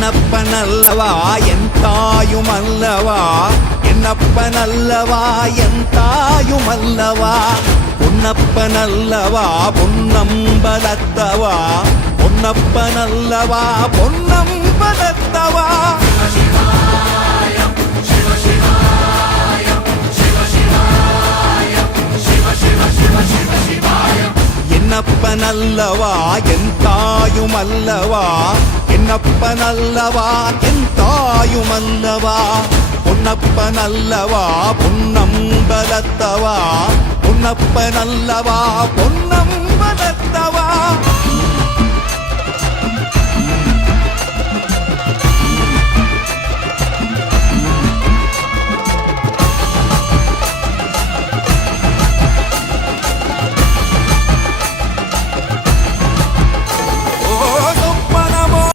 என்னப்பனல்லவா என் தாயுமல்லவா, என்னப்பனல்லவா என் தாயுமல்லவா, பொன்னப்பனல்லவா பொன்னம்பலத்தவா, பொன்னப்பனல்லவா பொன்னம்பலத்தவா. என்னப்பனல்லவா என் தாயுமல்லவா, என்னப்பனல்லவா என் தாயுமல்லவா, பொன்னப்பனல்லவா பொன்னம்பலத்தவா, பொன்னப்பனல்லவா பொன்னம்